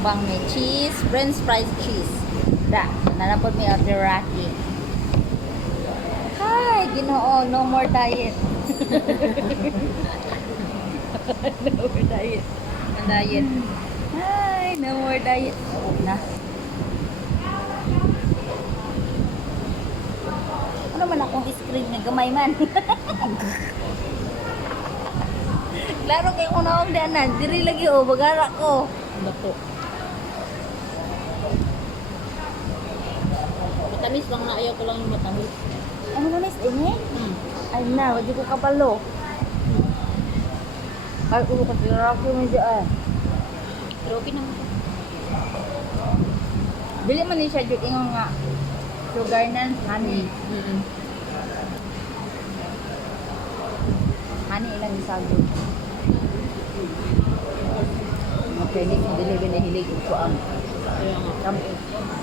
Mukbang may cheese, french fries cheese. Da, nanapod may order Rocky. Hi, Ginoo, no more diet. No more diet. Ang diet. Hi, no more diet. Na. Ano man akong screen na gamay man. Klaro kayo kung nawag danan. Diri lagi o, bagara ko. Bato. Matamis lang na ayaw ko lang yung matamis. Ano na miss, ini? Hmm. Ay na, wadi ko kapalo. Ay, ulo ka sira ko mo dyan. Pero okay naman siya. Dili man ni siya jud ingon nga sugar nan honey. Honey ilang isagod. Okay, ni dili binahilig ko ang Kaya nga. kamu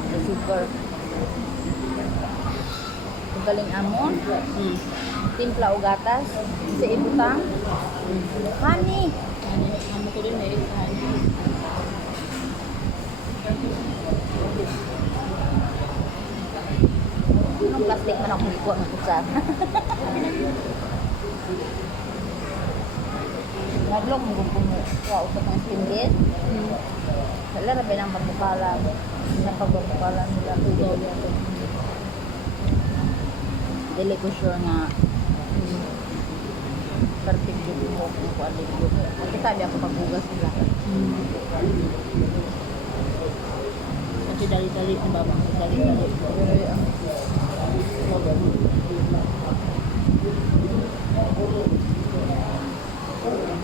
the sugar. Kung galing amon, timpla o gatas, sa ibutang, honey. Ano ko din eh. Anong plastic man akong ikuha ng kusar? Naglok mo kung kumuha usap ng stainless. Wala na ba ng pagbukalan? Sa pagbukalan nila. Tugaw niya ito. Dili ko sure nga perfect yung mo kung kuha dito. At sabi ako pagbugas nila. Kasi dali-dali ang babang. Dali-dali.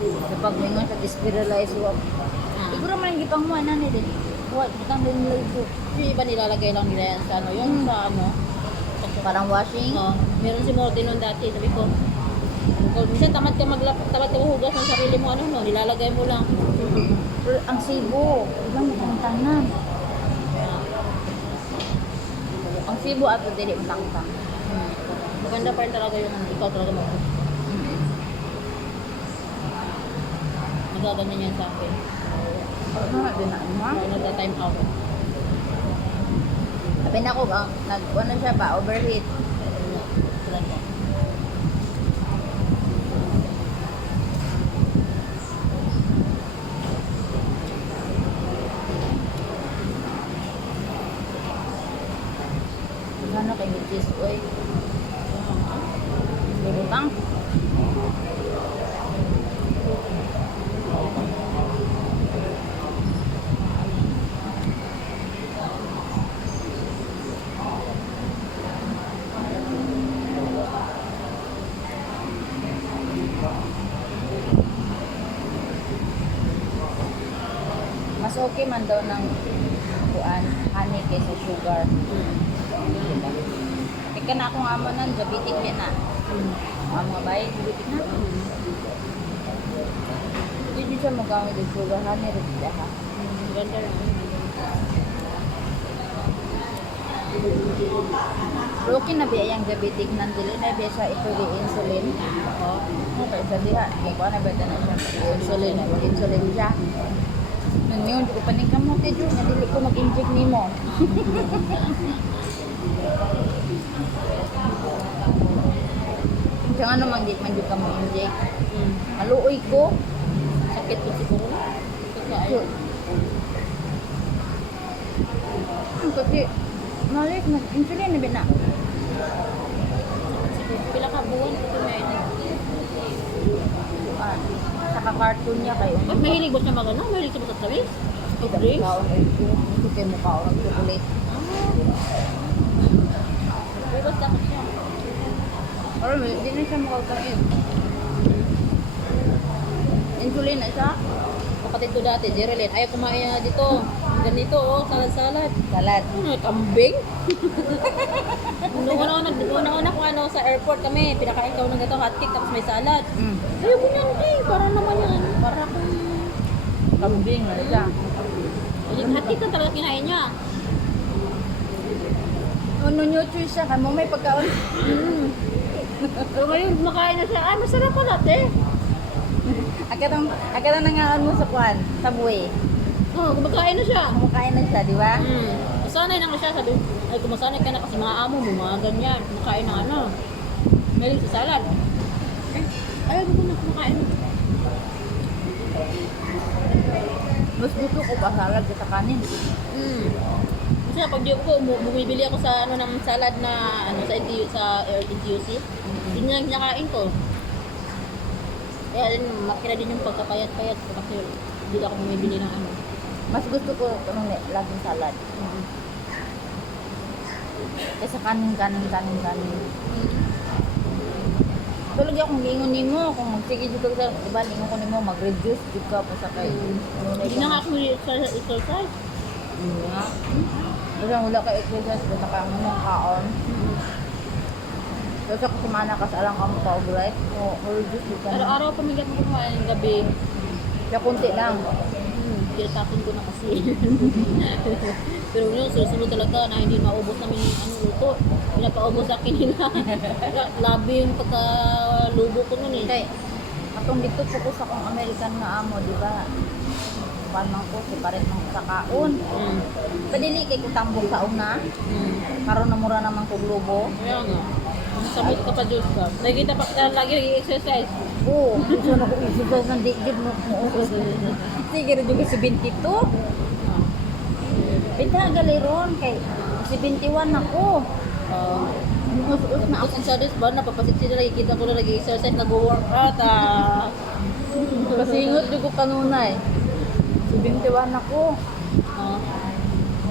Kapag may nga sa dispiralize wap. Siguro man hindi pang muan na din. What? Butang din nila ito. Yung iba nilalagay lang nila yan sa ano. Yung sa ano. Parang washing. Meron si Morty noon dati. Sabi ko, kung minsan tamad ka maghugas ng sarili mo, ano no, nilalagay mo lang. Pero ang Cebu, ibang matangtangan. Ang Cebu ato dili matangtang. Maganda pa rin talaga yung ikaw talaga mo. Nagaganyan yan sa akin. Ano na din na ano? Kaya nagka-time out. Sabi na ko, ano siya ba, overheat. Sila ko. Ano kay Mitchis, oy. Lulutang. Mas okay man daw ng kuan, honey kaysa sugar. Diba? Ika na akong amo nan, diabetic yan na. Ang mga bayi, diabetic na. Hindi siya magamit ng sugar, honey rin siya ha. Maganda lang. Pero okay na biya yung diabetic nan, dili na biya siya ito di insulin. Okay, sa diha, kung kuha na ba na siya insulin, insulin siya. Nung yun, di ko paningkam mo, Pedro, nga dili ko mag-inject ni mo. Kaya nga naman, di man di ka mo-inject. Maluoy ko. Sakit ko siguro. So, kasi, malik, insulin na ba na? Pila ka buwan ito na yun. Saka cartoon niya kayo. Ay, mahilig ba siya mag-ano? Mahilig siya magtatawis? Soft drinks? Ito kayo mukha ko ng chocolate. Pero basta ako siya. Pero hindi na siya makakain. Insulin na siya. Kapatid ko dati, Jerilyn, ayaw kumain na dito. Ganito, oh, salad-salad. Salad. Ano, kambing? Una-una ko ano, sa airport kami, pinakain ko ng gato hotcake tapos may salad. Ayaw ko niyan, para naman yan. Para kung... Kambing na siya. Yung hotcake na talaga kinain niya. Ano nutri siya, kamo may pagkaon. So ngayon, kumakain na siya. Ay, masarap pala, te. Akatang nangaan mo sa kwan, sa buhay. Oh, kumakain na siya. Kumakain na siya, di ba? Masanay na nga siya. Sabi, ay kumasanay ka na kasi mga amo mo, mga ganyan. Kumakain ng ano. Mahilig sa salad. Ayaw mo na kumakain. Mas gusto ko pa salad sa kanin. Kasi pag di ko, bumibili ako sa ano ng salad na ano sa NTU, sa NTUC. Yun yung kinakain ko. Kaya din, makira din yung pagkapayat-payat ko kasi hindi ako bumibili ng ano. Mas gusto ko laging salad. Kaysa kanin. Tulog akong lingon nimo kung magsige dito sa iba lingon ko nimo mag-reduce jud ka pa sa kay. Hindi na nga ako exercise. Nga. Kasi wala ka exercise basta ka mo kaon. Kasi ako sumana ka sa alang ka mo pa right. O reduce jud ka. Araw-araw pamigat mo kumain ng gabi. Kaya kunti lang. Kaya tapon ko na kasi. Pero yun, susunod talaga na hindi maubos namin yung ano luto. Pinapaubos sa akin nila. Labi yung pagkalubo ko nun eh. Kay atong dito focus akong American nga amo, di ba? Panang ko si pares ng sa kaon. Padili kay ko tambok sa una. Karon na mura naman ko globo. Kaya nga. Sabot ka pa Diyos ka. Nakikita pa ka lagi nag-exercise. Oo, gusto na ko exercise ng digib mo. Sige rin juga si 22. Pinta galiron kay si 21 ako. Us na Tapos sa dis ba, napapasit sila, nakikita ko na nag-exercise, nag-workout. kasingot jud ko kanunay. Si 21 ako.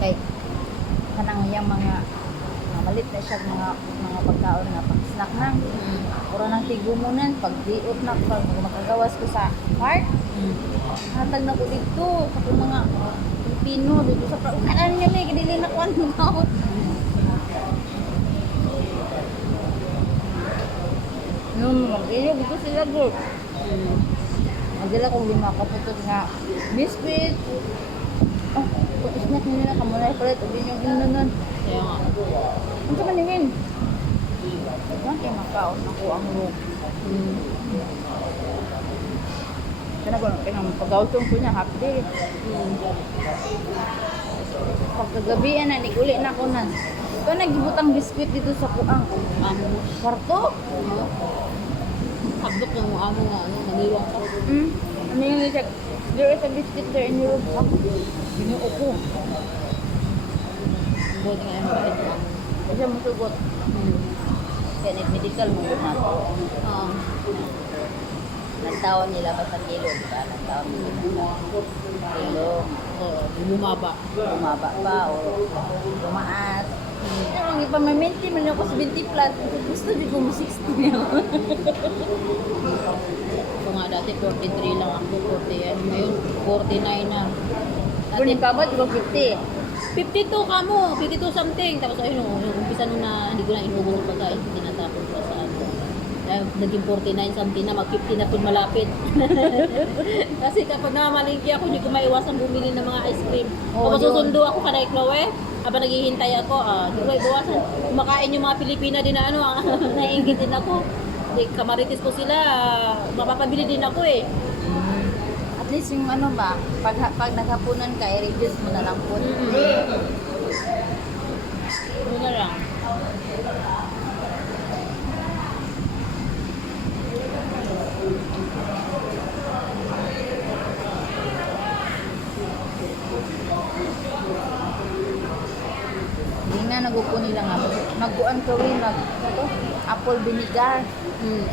Kay kanang yang mga malit na siya mga pagkaon nga pang snack nang. Puro nang tigumonan pag diot na pag makagawas ko sa park. Hatag na ko dito sa mga Pilipino dito sa kanan niya may kadili na kuan mo. Mag-iyo dito sila group. Magdala kong 5 kaputot nga biscuit. Oh, putos na nila kamunay palit. Hindi yung inunan. Kaya nga. Ano ka maningin? Yan kaya makaon ako ang room. Sana ko pag-outong ko niya, happy day. Pagkagabihan na, niguli na ako nan. Ito nagibutang biskuit dito sa kuang. Kwarto? Habdok yung amo nga, ano, nag-iwang ka. Ano yung lisag? There is a biscuit there in your room. Binuo ko. Buti nga yung mabait mo. Kasi musugot. Kaya medical mo na ako. Nagtawon nila pa sa kilo, di ba? Nagtawon nila sa kilo. Bumaba. Bumaba pa o bumaas. Pero ang ipamaminti man ako sa 20 plus. Gusto di ko mo 60 niya. Ito nga dati 43 lang ako, 40 yan. Ngayon 49 na. Kung yung kabad, di ko 50. 52 ka mo, 52 something. Tapos ayun, yung umpisa nung na hindi ko na inubos yung pagkain, tinatapon ko sa ano. Dahil naging 49 something na, mag-50 na po malapit. Kasi kapag namamalingki ako, hindi ko maiwasan bumili ng mga ice cream. Oo, Kapag susundo ako kanay Chloe, habang naghihintay ako, hindi ko iwasan. Kumakain yung mga Pilipina din na ano, naiingit din ako. Kamaritis ko sila, mapapabili din ako eh. At least yung ano ba, pag naghapunan ka, i-reduce mo na lang po. Ano na lang. Hindi na nagupo nila nga. Magkuan ko rin, apple vinegar.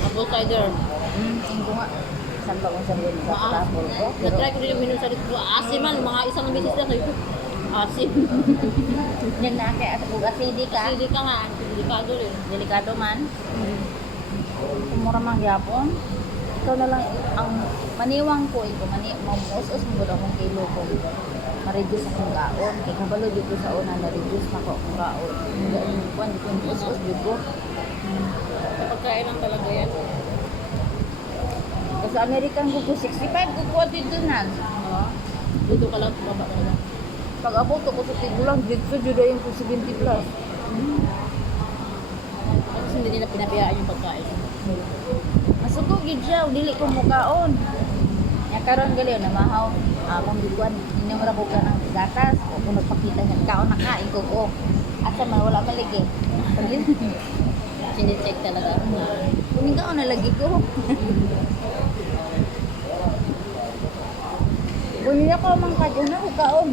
Apple cider. Tingko nga. Saan ba kung saan vinegar sa apple ko? Pero, Na-try ko rin yung minum sa dito. Asim man, mga isang beses na sabi ko. Asim. yan na, kaya asidi ka. Kasi di ka nga, delikado rin. Delikado man. Mura mang yapon. Ikaw na lang, ang maniwang ko, ito, mamusos mo ba akong kilo ko. Ma-reduce akong gaon. Kaya kabalo dito sa una, na-reduce na ko akong gaon. Kung dito yung usos dito. Sa pagkain lang talaga yan. Kasi sa American ko 65, kukuha dito na. Dito ka lang, baba ka lang. Pag abot ko sa tigulang, dito juda yung 70 plus. Kasi hindi nila pinapiyaan yung pagkain. Masuko gid siya, dili ko mukaon. Nya karon gali na mahaw. Kung di kuan, inyong ko ka ng gatas, o kung nagpakita niya, kaon nakain ko, o. At sa man, wala maligi. Pagin, Sinicheck talaga. kuning kaon na lagi ko. Kunin ako mang kadyo na ko kaon.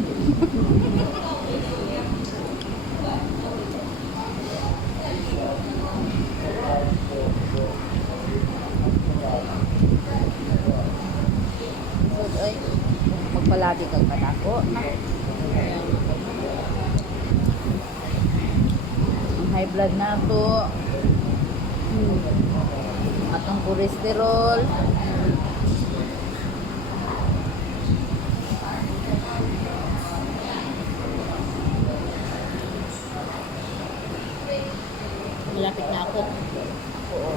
Good, oy. Magpalagi kang kadako. Ang high blood na to. Atong cholesterol. Malapit na ako. Oo.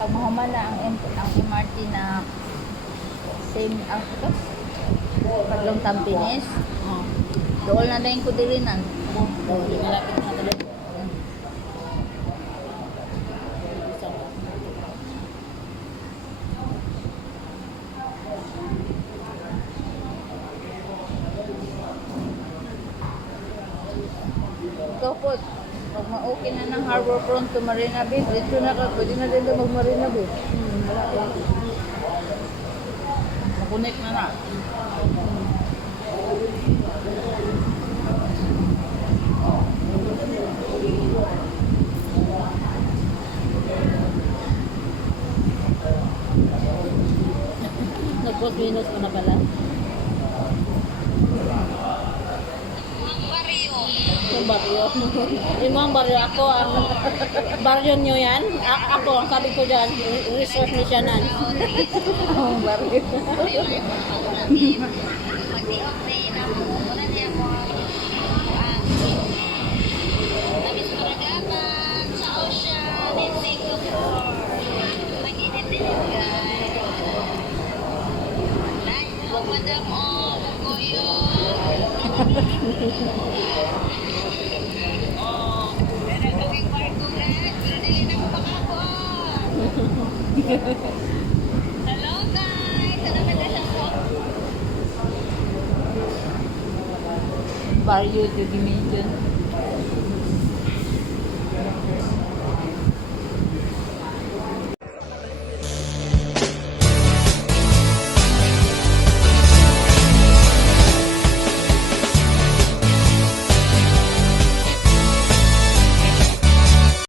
Pag mahumala ang MRT na same ang ito, Padlong Tampines, Oh. doon na din ko dirinan. Malapit na talaga. Ikaw po, pag ma-okay na ng Harbor Front to Marina Bay, dito na ka, pwede na din mag Marina Bay. Makunik na na. Nag-post minus ko na pala. Yung baryo. Yung mga baryo ako, ang baryo nyo yan. Ako, ang sabi ko dyan, resort ni Shannon. Ang baril. Hello guys! Ano ba na po? Barrio to dimension.